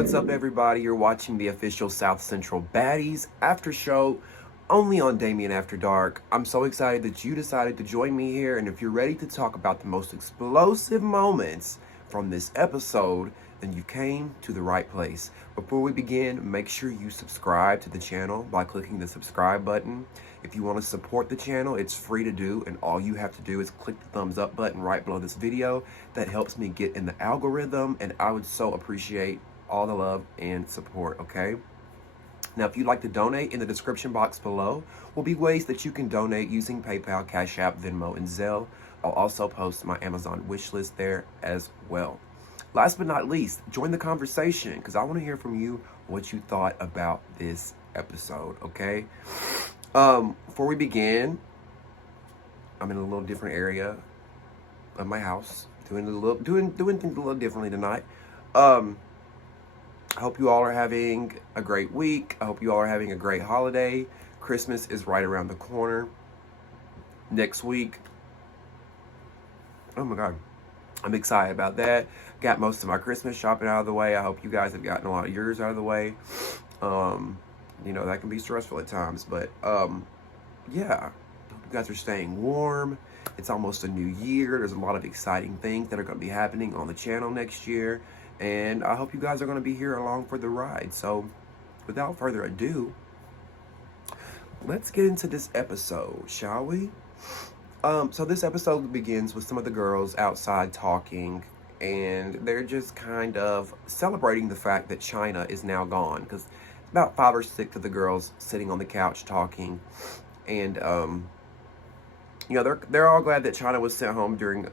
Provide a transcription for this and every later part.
What's up, everybody? You're watching the official South Central Baddies Aftershow only on Damieon After Dark. I'm so excited that you decided to join me here, and if you're ready to talk about the most explosive moments from this episode, then you came to the right place. Before we begin, make sure you subscribe to the channel by clicking the subscribe button. If you want to support the channel, it's free to do, and all you have to do is click the thumbs up button right below this video. That helps me get in the algorithm, and I would so appreciate all the love and support, okay? Now, if you'd like to donate, in the description box below will be ways that you can donate using PayPal, Cash App, Venmo, and Zelle. I'll also post my Amazon wish list there as well. Last but not least, join the conversation because I want to hear from you what you thought about this episode, okay? Before we begin, I'm in a little different area of my house, doing things a little differently tonight. I hope you all are having a great week. I hope you all are having a great holiday. Christmas is right around the corner. Next week. Oh my God. I'm excited about that. Got most of my Christmas shopping out of the way. I hope you guys have gotten a lot of yours out of the way. You know, that can be stressful at times, but yeah. I hope you guys are staying warm. It's almost a new year. There's a lot of exciting things that are going to be happening on the channel next year. And I hope you guys are going to be here along for the ride. So, without further ado, let's get into this episode, shall we? So this episode begins with some of the girls outside talking, and they're just kind of celebrating the fact that China is now gone. Because about 5 or 6 of the girls sitting on the couch talking, and you know, they're all glad that China was sent home during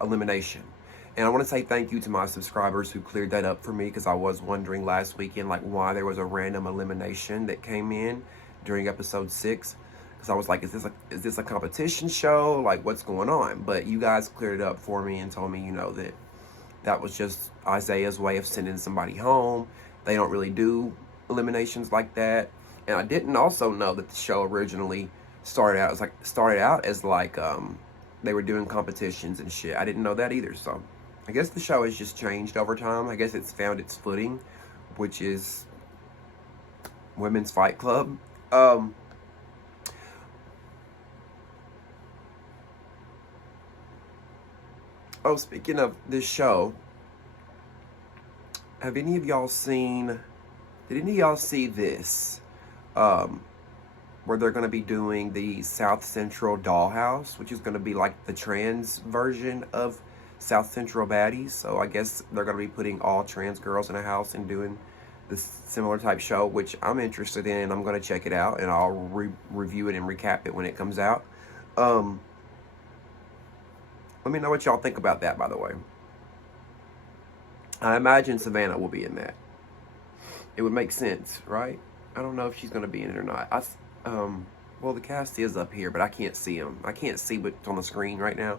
elimination. And I want to say thank you to my subscribers who cleared that up for me, because I was wondering last weekend like why there was a random elimination that came in during episode 6. Because I was like, is this a competition show? Like, what's going on? But you guys cleared it up for me and told me, you know, that was just Isaiah's way of sending somebody home. They don't really do eliminations like that. And I didn't also know that the show originally started out as like they were doing competitions and shit. I didn't know that either. So I guess the show has just changed over time. I guess it's found its footing, which is Women's Fight Club. Oh, speaking of this show, did any of y'all see this? Where they're going to be doing the South Central Dollhouse, which is going to be like the trans version of South Central Baddies. So I guess they're going to be putting all trans girls in a house and doing this similar type show, which I'm interested in. I'm going to check it out, and I'll review it and recap it when it comes out. Let me know what y'all think about that, by the way. I imagine Savannah will be in that. It would make sense, right? I don't know if she's going to be in it or not. Well, the cast is up here, but I can't see them. I can't see what's on the screen right now.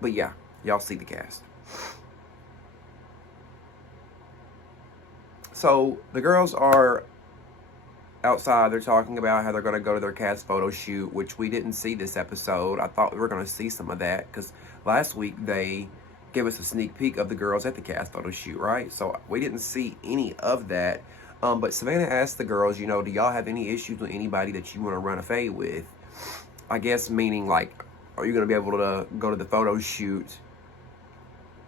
But yeah, y'all see the cast. So the girls are outside. They're talking about how they're going to go to their cast photo shoot, which we didn't see this episode. I thought we were going to see some of that because last week they gave us a sneak peek of the girls at the cast photo shoot, right? So we didn't see any of that. But Savannah asked the girls, you know, do y'all have any issues with anybody that you want to run a fade with? I guess meaning like, are you going to be able to go to the photo shoot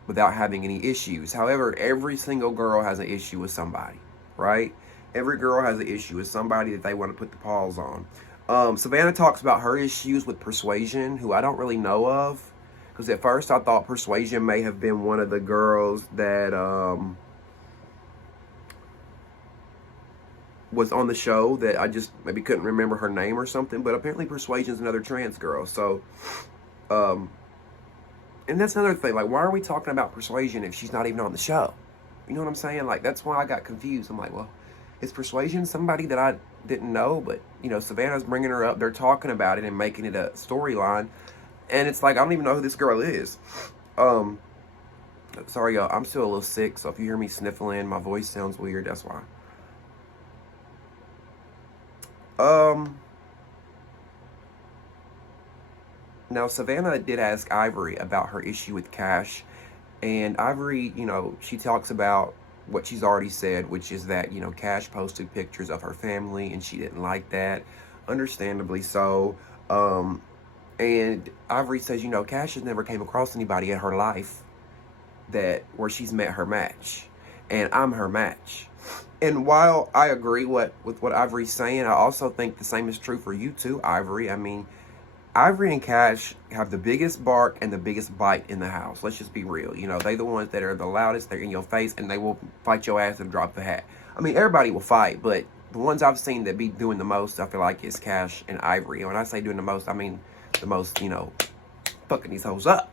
without having any issues? However, every single girl has an issue with somebody, right? Every girl has an issue with somebody that they want to put the paws on. Savannah talks about her issues with Persuasion, who I don't really know of. Because at first I thought Persuasion may have been one of the girls that was on the show that I just maybe couldn't remember her name or something. But apparently Persuasion's another trans girl. So, and that's another thing. Like, why are we talking about Persuasion if she's not even on the show? You know what I'm saying? Like, that's why I got confused. I'm like, well, is Persuasion somebody that I didn't know? But, you know, Savannah's bringing her up. They're talking about it and making it a storyline. And it's like, I don't even know who this girl is. Sorry, y'all. I'm still a little sick. So if you hear me sniffling, my voice sounds weird. That's why. Now, Savannah did ask Ivory about her issue with Cash, And Ivory, you know, she talks about what she's already said, which is that, you know, Cash posted pictures of her family and she didn't like that. Understandably so. And Ivory says, you know, Cash has never came across anybody in her life where she's met her match. And I'm her match. And while I agree with what Ivory's saying, I also think the same is true for you too, Ivory. I mean, Ivory and Cash have the biggest bark and the biggest bite in the house. Let's just be real. You know, they're the ones that are the loudest. They're in your face, and they will fight your ass and drop the hat. I mean, everybody will fight, but the ones I've seen that be doing the most, I feel like, is Cash and Ivory. And when I say doing the most, I mean the most, you know, fucking these hoes up.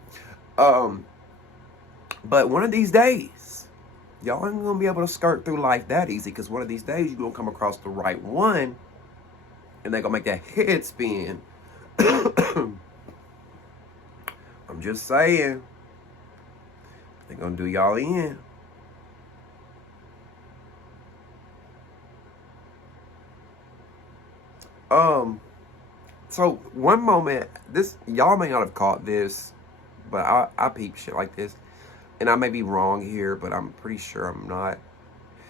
But one of these days, y'all ain't gonna be able to skirt through life that easy, because one of these days you're gonna come across the right one, and they're gonna make that head spin. I'm just saying, they're gonna do y'all in. So one moment, this, y'all may not have caught this, but I peep shit like this, and I may be wrong here, but I'm pretty sure I'm not.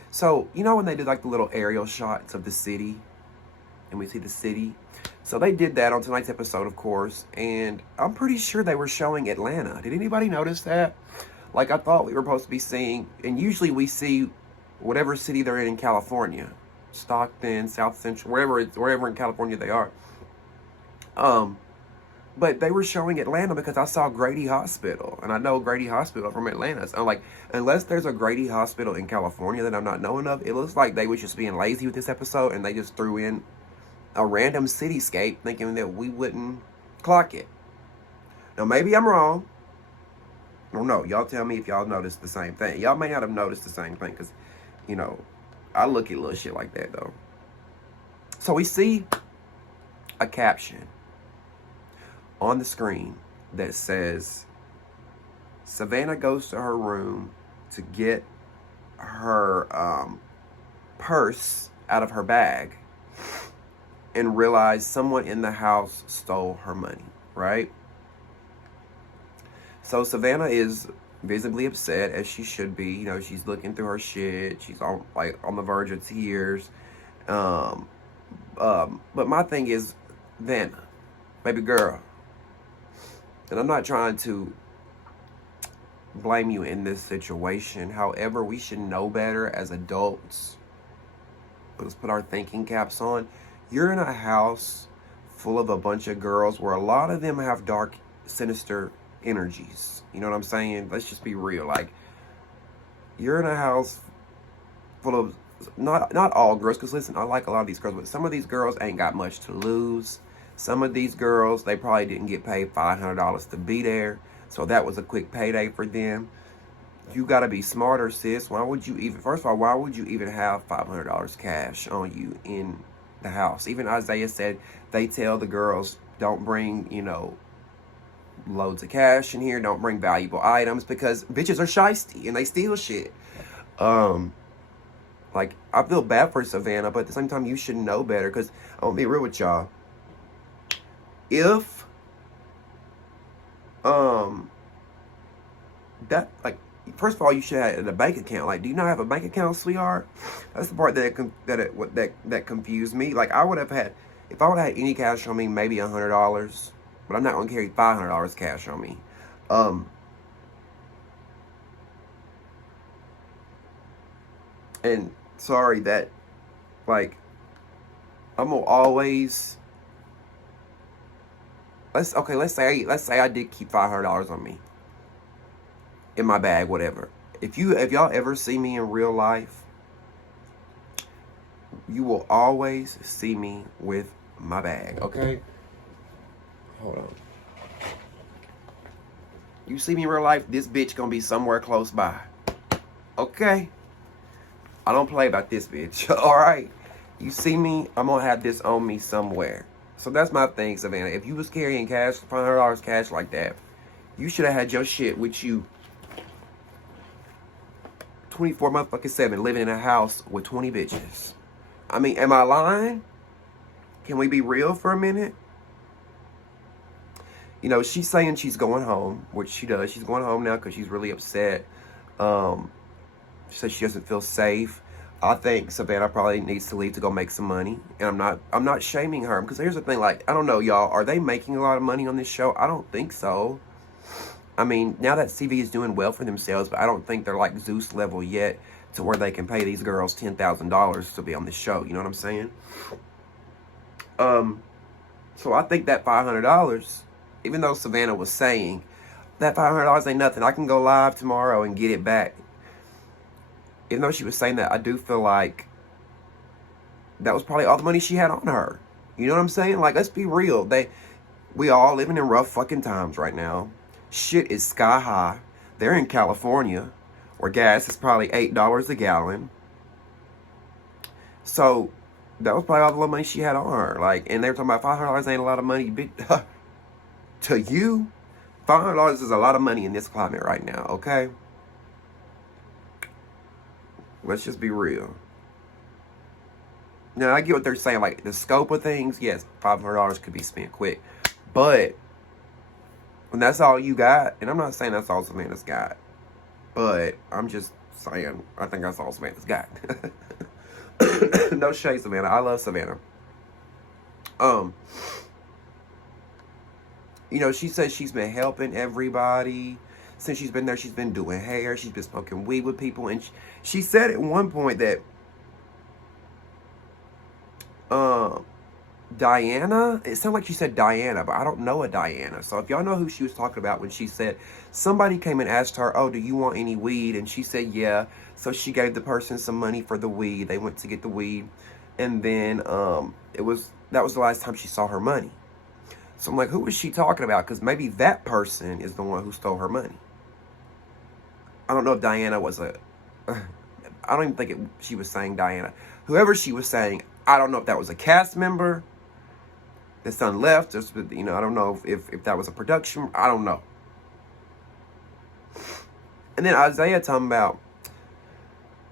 So, you know when they did like the little aerial shots of the city, and we see the city? So they did that on tonight's episode, of course, and I'm pretty sure they were showing Atlanta. Did anybody notice that? Like, I thought we were supposed to be seeing, and usually we see whatever city they're in California. Stockton, South Central, wherever in California they are. But they were showing Atlanta because I saw Grady Hospital, and I know Grady Hospital from Atlanta. So I'm like, unless there's a Grady Hospital in California that I'm not knowing of, it looks like they was just being lazy with this episode, and they just threw in a random cityscape thinking that we wouldn't clock it. Now, maybe I'm wrong. I don't know. Y'all tell me if y'all noticed the same thing. Y'all may not have noticed the same thing because, you know, I look at little shit like that, though. So we see a caption on the screen that says, Savannah goes to her room to get her purse out of her bag and realize someone in the house stole her money, right? So Savannah is visibly upset, as she should be. You know, she's looking through her shit. She's on the verge of tears. But my thing is, Vanna, baby girl, and I'm not trying to blame you in this situation. However, we should know better as adults. Let's put our thinking caps on. You're in a house full of a bunch of girls where a lot of them have dark, sinister energies. You know what I'm saying? Let's just be real. Like, you're in a house full of, not all girls, because listen, I like a lot of these girls, but some of these girls ain't got much to lose. Some of these girls, they probably didn't get paid $500 to be there, so that was a quick payday for them. You gotta be smarter, sis. Why would you even, first of all, why would you even have $500 cash on you in the house? Even Isaiah said they tell the girls, don't bring, you know, loads of cash in here, don't bring valuable items, because bitches are shysty and they steal shit. Like, I feel bad for Savannah, but at the same time, you should know better, because I'm gonna be real with y'all. If that, like, first of all, you should have a bank account. Like, do you not have a bank account, sweetheart? That's the part that confused me. Like, I would have had, if I would have had any cash on me, maybe $100, but I'm not gonna carry $500 cash on me. And sorry that, like, I'm gonna always, let's say I did keep $500 on me in my bag, whatever. If y'all ever see me in real life, you will always see me with my bag, okay? Hold on. You see me in real life, this bitch gonna be somewhere close by, okay? I don't play about this bitch, alright? You see me, I'm gonna have this on me somewhere. So that's my thing, Savannah. If you was carrying cash, $500 cash like that, you should have had your shit with you 24/7, living in a house with 20 bitches. I mean, am I lying? Can we be real for a minute? You know, she's saying she's going home, which she does. She's going home now because she's really upset. She says she doesn't feel safe. I think Savannah probably needs to leave to go make some money. And I'm not shaming her, because here's the thing, like, I don't know, y'all, are they making a lot of money on this show? I don't think so. I mean, NowThatsTv is doing well for themselves, but I don't think they're like Zeus level yet to where they can pay these girls $10,000 to be on the show. You know what I'm saying? So I think that $500, even though Savannah was saying that $500 ain't nothing, I can go live tomorrow and get it back. Even though she was saying that, I do feel like that was probably all the money she had on her. You know what I'm saying? Like, let's be real. We all living in rough fucking times right now. Shit is sky high. They're in California, where gas is probably $8 a gallon. So that was probably all the little money she had on her. Like, and they were talking about $500 ain't a lot of money. To you, $500 is a lot of money in this climate right now, okay? Let's just be real. Now, I get what they're saying. Like, the scope of things, yes, $500 could be spent quick. But when that's all you got, and I'm not saying that's all Savannah's got, but I'm just saying I think that's all Savannah's got. No shade, Savannah. I love Savannah. You know, she says she's been helping everybody. Since she's been there, she's been doing hair. She's been smoking weed with people. And she said at one point that Diana, it sounded like she said Diana, but I don't know a Diana. So if y'all know who she was talking about when she said, somebody came and asked her, oh, do you want any weed? And she said, yeah. So she gave the person some money for the weed. They went to get the weed. And then that was the last time she saw her money. So I'm like, who was she talking about? Because maybe that person is the one who stole her money. I don't know if Diana was I don't even think she was saying Diana. Whoever she was saying, I don't know if that was a cast member. The son left, just, you know, I don't know if that was a production. I don't know. And then Isaiah talking about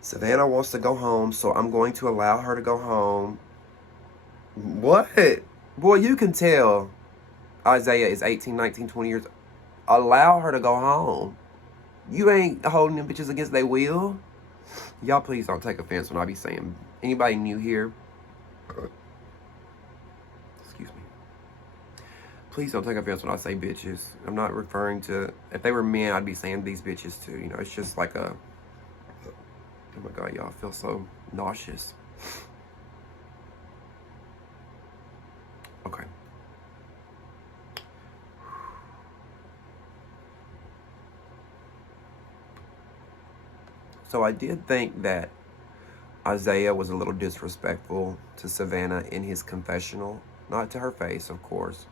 Savannah wants to go home, so I'm going to allow her to go home. What? Boy, you can tell Isaiah is 18, 19, 20 years. Allow her to go home. You ain't holding them bitches against their will. Y'all please don't take offense when I be saying, anybody new here, excuse me, please don't take offense when I say bitches. I'm not referring to, if they were men, I'd be saying these bitches too. You know, it's just like a, oh my God, y'all, I feel so nauseous. Okay. So I did think that Isaiah was a little disrespectful to Savannah in his confessional. Not to her face, of course,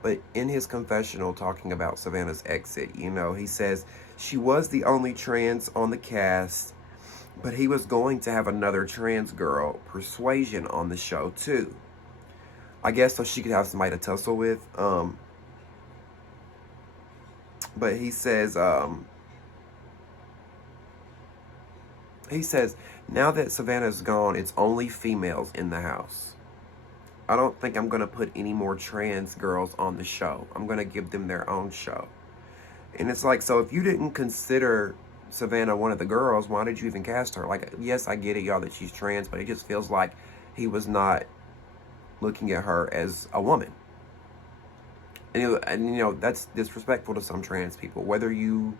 but in his confessional talking about Savannah's exit. You know, he says she was the only trans on the cast, but he was going to have another trans girl, Persuasion, on the show too. I guess so she could have somebody to tussle with. But he says, now that Savannah's gone, it's only females in the house. I don't think I'm going to put any more trans girls on the show. I'm going to give them their own show. And it's like, so if you didn't consider Savannah one of the girls, why did you even cast her? Like, yes, I get it, y'all, that she's trans, but it just feels like he was not looking at her as a woman. And you know, that's disrespectful to some trans people, whether you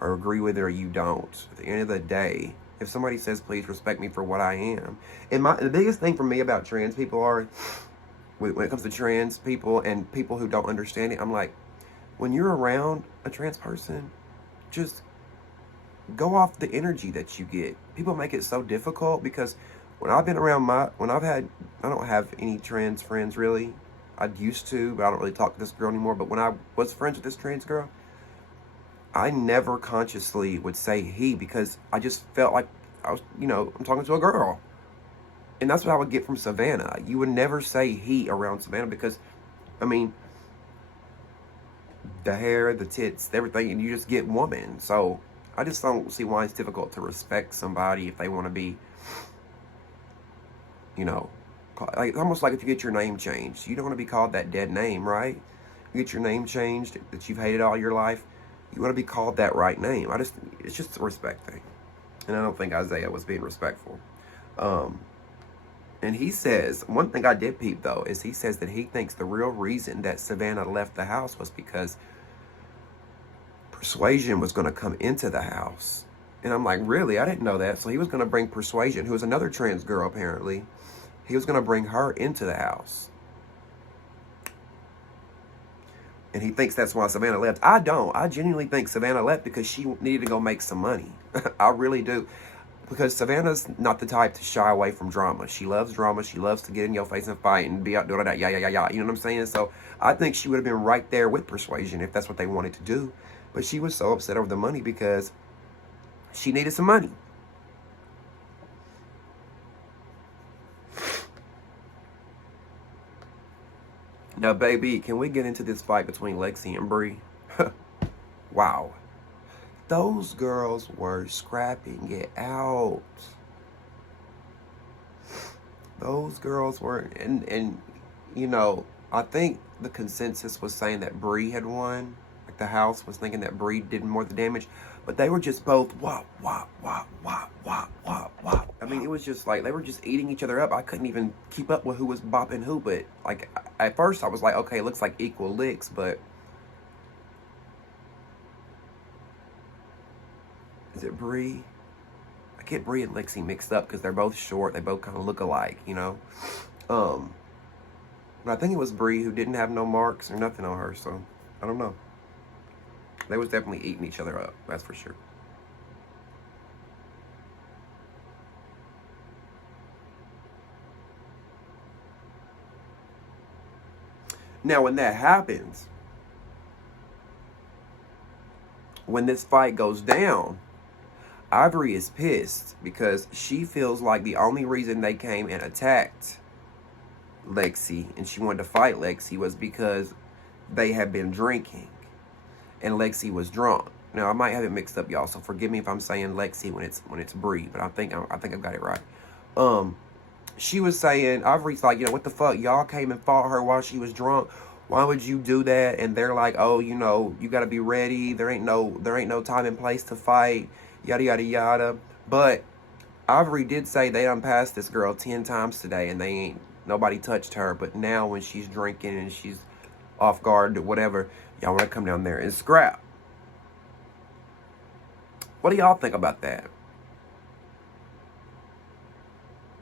or agree with it or you don't. At the end of the day, if somebody says, please respect me for what I am. And the biggest thing for me about trans people are, when it comes to trans people and people who don't understand it, I'm like, when you're around a trans person, just go off the energy that you get. People make it so difficult, because when I've been around I don't have any trans friends really. I used to, but I don't really talk to this girl anymore. But when I was friends with this trans girl, I never consciously would say he, because I just felt like I was, you know, I'm talking to a girl. And that's what I would get from Savannah. You would never say he around Savannah, because, I mean, the hair, the tits, everything, and you just get woman. So I just don't see why it's difficult to respect somebody if they want to be, you know, like, almost like if you get your name changed. You don't want to be called that dead name, right? get your name changed that you've hated all your life, you want to be called that right name. It's just a respect thing. And I don't think Isaiah was being respectful. And he says, one thing I did peep though, is he says that he thinks the real reason that Savannah left the house was because Persuasion was going to come into the house. And I'm like, really? I didn't know that. So he was going to bring Persuasion, who is another trans girl apparently. He was going to bring her into the house. And he thinks that's why Savannah left. I don't. I genuinely think Savannah left because she needed to go make some money. I really do. Because Savannah's not the type to shy away from drama. She loves drama. She loves to get in your face and fight and be out doing that. Yeah. You know what I'm saying? So I think she would have been right there with Persuasion if that's what they wanted to do. But she was so upset over the money because she needed some money. Now, baby, can we get into this fight between Lexi and Bree? Wow. Those girls were scrapping it out. Those girls were, and you know, I think the consensus was saying that Bree had won. Like the house was thinking that Bree did more of the damage. But they were just both wop, wop, wop, wop, wop, wop, wop. I mean, it was just like, they were just eating each other up. I couldn't even keep up with who was bopping who. But like, at first I was like, okay, it looks like equal licks, but is it Bree? I get Bree and Lexi mixed up because they're both short. They both kind of look alike, you know? But I think it was Bree who didn't have no marks or nothing on her, so I don't know. They was definitely eating each other up, that's for sure. Now, when that happens, when this fight goes down, Ivory is pissed because she feels like the only reason they came and attacked Lexi and she wanted to fight Lexi was because they had been drinking and Lexi was drunk. Now, I might have it mixed up, y'all, so forgive me if I'm saying Lexi when it's Bree, but I think I've got it right. She was saying, Ivory's like, you know, what the fuck? Y'all came and fought her while she was drunk. Why would you do that? And they're like, oh, you know, you got to be ready. There ain't no time and place to fight. Yada, yada, yada. But Ivory did say they done passed this girl 10 times today and nobody touched her. But now when she's drinking and she's off guard or whatever, y'all want to come down there and scrap. What do y'all think about that?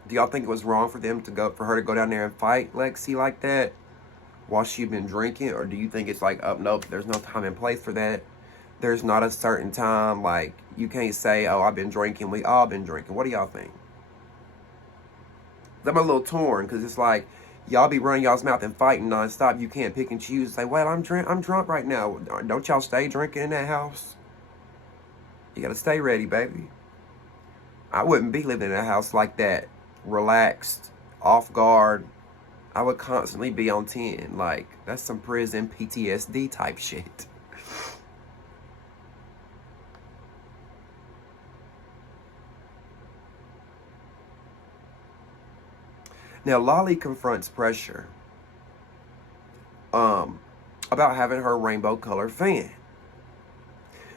Do y'all think it was wrong for her to go down there and fight Lexi like that while she'd been drinking? Or do you think it's like, oh, nope, there's no time and place for that? There's not a certain time. Like, you can't say, oh, I've been drinking. We all been drinking. What do y'all think? I'm a little torn because it's like, y'all be running y'all's mouth and fighting nonstop. You can't pick and choose and say, well, I'm drunk right now. Don't y'all stay drinking in that house? You got to stay ready, baby. I wouldn't be living in a house like that. Relaxed, off guard. I would constantly be on 10. Like, that's some prison PTSD type shit. Now, Lolly confronts Pressure about having her rainbow colored fan.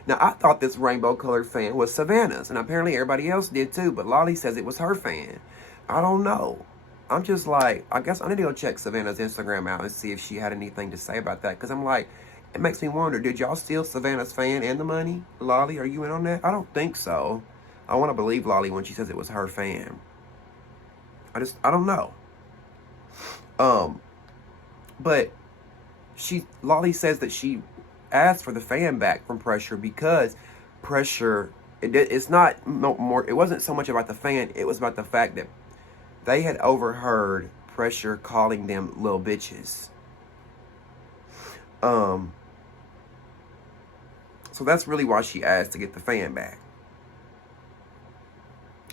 Now, I thought this rainbow colored fan was Savannah's, and apparently everybody else did too, but Lolly says it was her fan. I don't know. I'm just like, I guess I need to go check Savannah's Instagram out and see if she had anything to say about that, because I'm like, it makes me wonder, did y'all steal Savannah's fan and the money? Lolly, are you in on that? I don't think so. I want to believe Lolly when she says it was her fan. I don't know. But Lolly says that she asked for the fan back from Pressure because Pressure, it's not more, it wasn't so much about the fan, it was about the fact that they had overheard Pressure calling them little bitches. So that's really why she asked to get the fan back.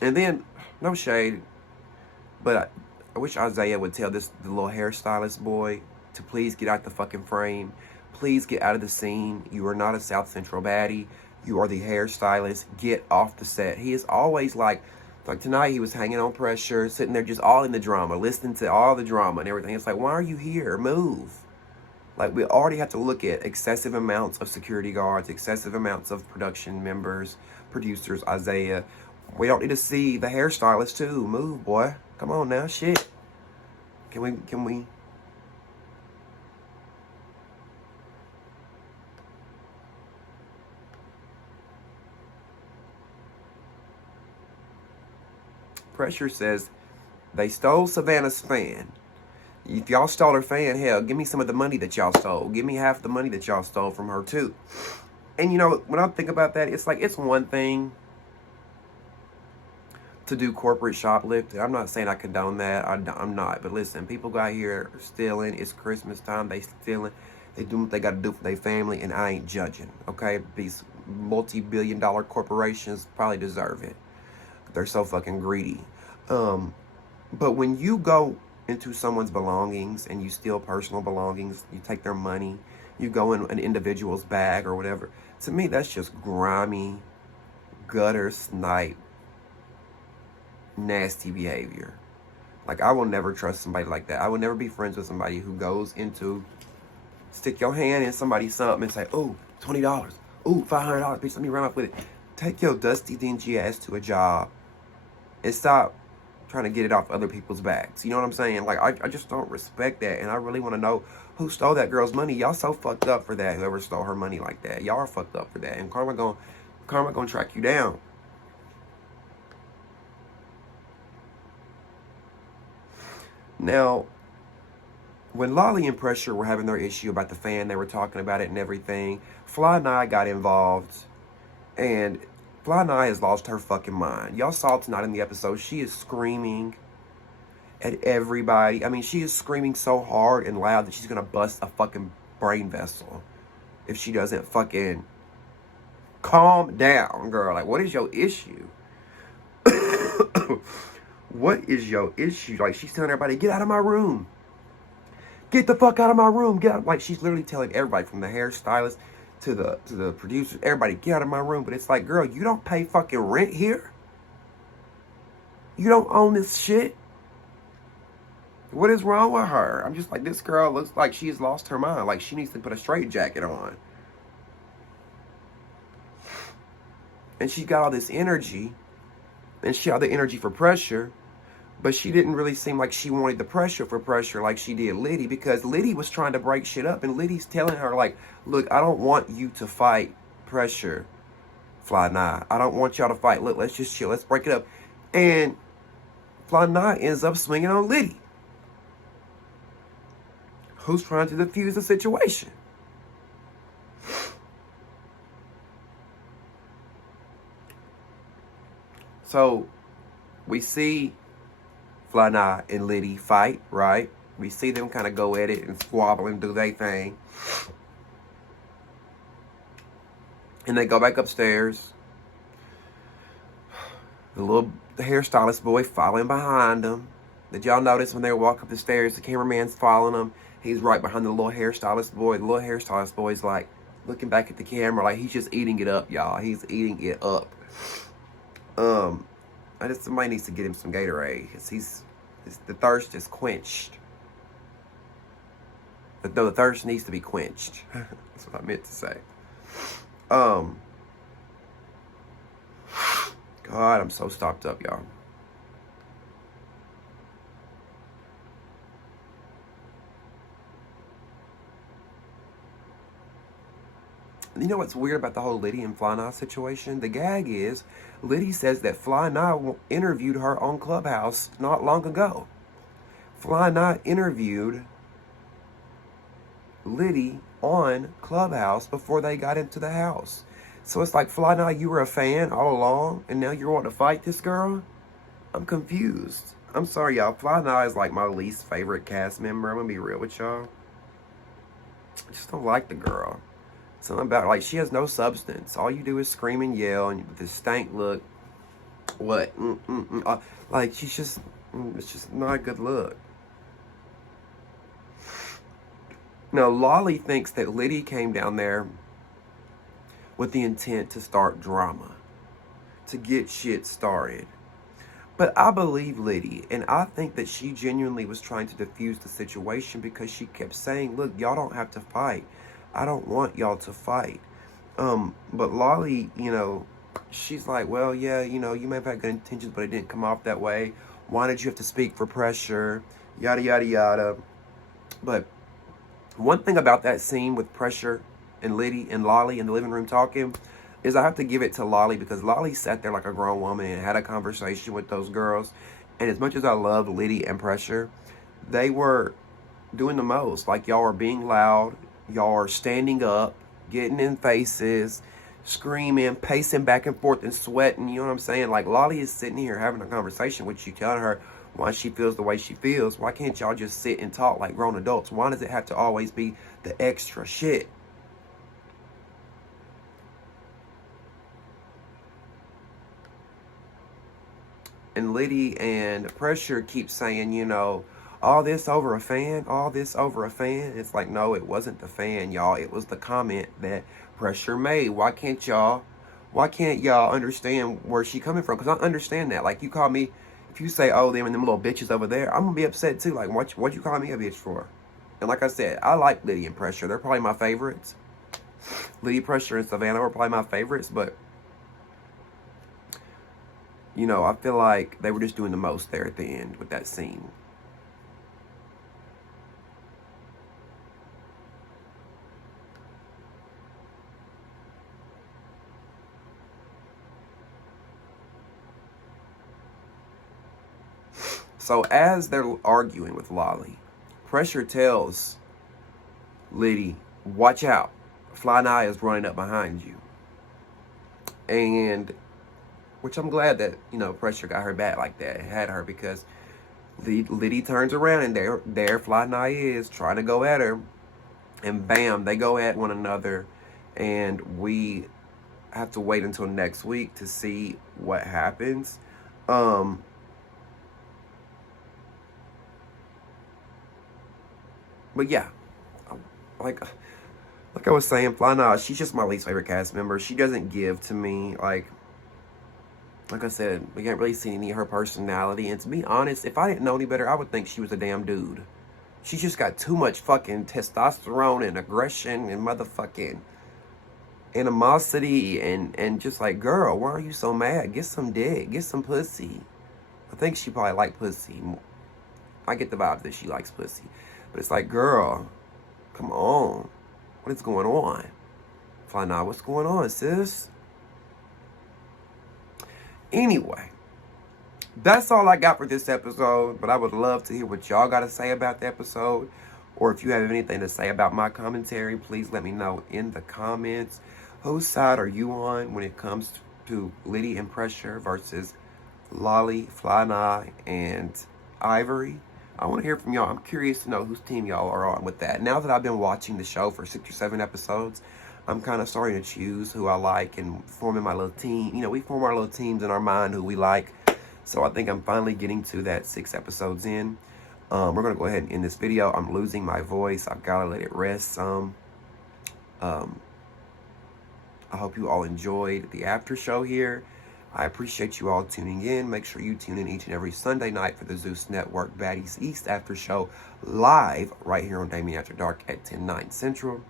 And then, no shade, but I wish Isaiah would tell the little hairstylist boy to please get out the fucking frame. Please get out of the scene. You are not a South Central baddie. You are the hairstylist. Get off the set. He is always like tonight he was hanging on Pressure, sitting there just all in the drama, listening to all the drama and everything. It's like, why are you here? Move. Like, we already have to look at excessive amounts of security guards, excessive amounts of production members, producers, Isaiah. We don't need to see the hairstylist too. Move, boy. Come on now, shit. Can we? Pressure says they stole Savannah's fan. If y'all stole her fan, hell, give me some of the money that y'all stole. Give me half the money that y'all stole from her too. And you know, when I think about that, it's like, it's one thing to do corporate shoplifting. I'm not saying I condone that. I'm not. But listen, people got here stealing. It's Christmas time. They stealing. They do what they got to do for their family, and I ain't judging. Okay, these multi-billion-dollar corporations probably deserve it. They're so fucking greedy. But when you go into someone's belongings and you steal personal belongings, you take their money, you go in an individual's bag or whatever, to me that's just grimy, gutter snipe, nasty behavior. Like, I will never trust somebody like that. I will never be friends with somebody who goes into, stick your hand in somebody's something and say, oh, $20, oh, $500, bitch, let me run off with it. Take your dusty, dingy ass to a job and stop trying to get it off other people's backs. You know what I'm saying? Like, I just don't respect that. And I really want to know who stole that girl's money. Y'all so fucked up for that. Whoever stole her money like that. Y'all are fucked up for that. And karma gonna track you down. Now, when Lolly and Pressure were having their issue about the fan, they were talking about it and everything, Fly Nye got involved. And Fly Nye has lost her fucking mind. Y'all saw tonight in the episode, she is screaming at everybody. I mean, she is screaming so hard and loud that she's gonna bust a fucking brain vessel if she doesn't fucking calm down, girl. Like, what is your issue? What is your issue? Like, she's telling everybody, get out of my room. Get the fuck out of my room. Get out. Like, she's literally telling everybody, from the hairstylist to the producers, everybody, get out of my room. But it's like, girl, you don't pay fucking rent here. You don't own this shit. What is wrong with her? I'm just like, this girl looks like she has lost her mind. Like, she needs to put a straitjacket on. And she got all this energy, and she had the energy for Pressure, but she didn't really seem like she wanted the pressure for Pressure like she did Liddy, because Liddy was trying to break shit up, and Liddy's telling her, like, look, I don't want you to fight Pressure, Fly Nye. I don't want y'all to fight. Look, let's just chill. Let's break it up. And Fly Nye ends up swinging on Liddy, who's trying to defuse the situation. So, we see Fly Nye and Liddy fight, right? We see them kind of go at it and squabble and do their thing. And they go back upstairs. The hairstylist boy following behind them. Did y'all notice when they walk up the stairs, the cameraman's following them? He's right behind the little hairstylist boy. The little hairstylist boy's like looking back at the camera like he's just eating it up, y'all. He's eating it up. Somebody needs to get him some Gatorade, because the thirst is quenched. But no, the thirst needs to be quenched. That's what I meant to say. God, I'm so stopped up, y'all. You know what's weird about the whole Liddy and Fly Nye situation? The gag is, Liddy says that Fly Nye interviewed her on Clubhouse not long ago. Fly Nye interviewed Liddy on Clubhouse before they got into the house. So it's like, Fly Nye, you were a fan all along, and now you're wanting to fight this girl? I'm confused. I'm sorry, y'all. Fly Nye is like my least favorite cast member. I'm gonna be real with y'all. I just don't like the girl. Something about, like, she has no substance. All you do is scream and yell, and with this stank look. What? Like, she's just, it's just not a good look. Now, Lolly thinks that Liddy came down there with the intent to start drama, to get shit started. But I believe Liddy, and I think that she genuinely was trying to diffuse the situation because she kept saying, look, y'all don't have to fight. I don't want y'all to fight. But Lolly, she's like, well, yeah, you may have had good intentions, but it didn't come off that way. Why did you have to speak for pressure? Yada, yada, yada. But one thing about that scene with Pressure and Liddy and Lolly in the living room talking is I have to give it to Lolly, because Lolly sat there like a grown woman and had a conversation with those girls. And as much as I love Liddy and Pressure, they were doing the most. Like, y'all are being loud. Y'all are standing up, getting in faces, screaming, pacing back and forth and sweating. You know what I'm saying? Like, Lolly is sitting here having a conversation with you, telling her why she feels the way she feels. Why can't y'all just sit and talk like grown adults? Why does it have to always be the extra shit? And Liddy and Pressure keep saying, all this over a fan, all this over a fan. It's like, no, it wasn't the fan, y'all. It was the comment that Pressure made. Why can't y'all understand where she coming from? Because I understand that. Like, you call me, if you say, oh, them and them little bitches over there, I'm going to be upset too. Like, what you call me a bitch for? And like I said, I like Liddy and Pressure. They're probably my favorites. Liddy, Pressure, and Savannah were probably my favorites, but I feel like they were just doing the most there at the end with that scene. So as they're arguing with Lolly, Pressure tells Liddy, watch out. Fly Nye is running up behind you. And which I'm glad that, Pressure got her back like that, had her, because Liddy turns around and there Fly Nye is trying to go at her. And bam, they go at one another. And we have to wait until next week to see what happens. But yeah, like I was saying, Fly Nye, she's just my least favorite cast member. She doesn't give to me. Like I said, we can't really see any of her personality. And to be honest, if I didn't know any better, I would think she was a damn dude. She's just got too much fucking testosterone and aggression and motherfucking animosity. And just like, girl, why are you so mad? Get some dick. Get some pussy. I think she probably likes pussy. I get the vibe that she likes pussy. But it's like, girl, come on. What is going on? Fly Nye, what's going on, sis? Anyway, that's all I got for this episode. But I would love to hear what y'all got to say about the episode. Or if you have anything to say about my commentary, please let me know in the comments. Whose side are you on when it comes to Liddy and Pressure versus Lolly, Fly Nye, and Ivory? I want to hear from y'all. I'm curious to know whose team y'all are on with that. Now that I've been watching the show for 6 or 7 episodes, I'm kind of starting to choose who I like and forming my little team. We form our little teams in our mind who we like. So I think I'm finally getting to that 6 episodes in. We're going to go ahead and end this video. I'm losing my voice. I've got to let it rest some. I hope you all enjoyed the after show here. I appreciate you all tuning in. Make sure you tune in each and every Sunday night for the Zeus Network Baddies East After Show live right here on Damien After Dark at 10/9 Central.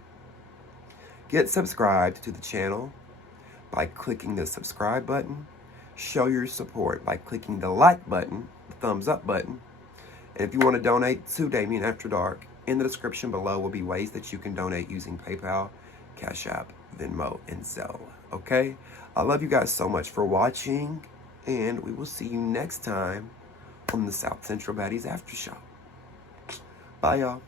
Get subscribed to the channel by clicking the subscribe button. Show your support by clicking the like button, the thumbs up button. And if you want to donate to Damien After Dark, in the description below will be ways that you can donate using PayPal, Cash App, Venmo, and Zelle. Okay? I love you guys so much for watching, and we will see you next time on the South Central Baddies Aftershow. Bye, y'all.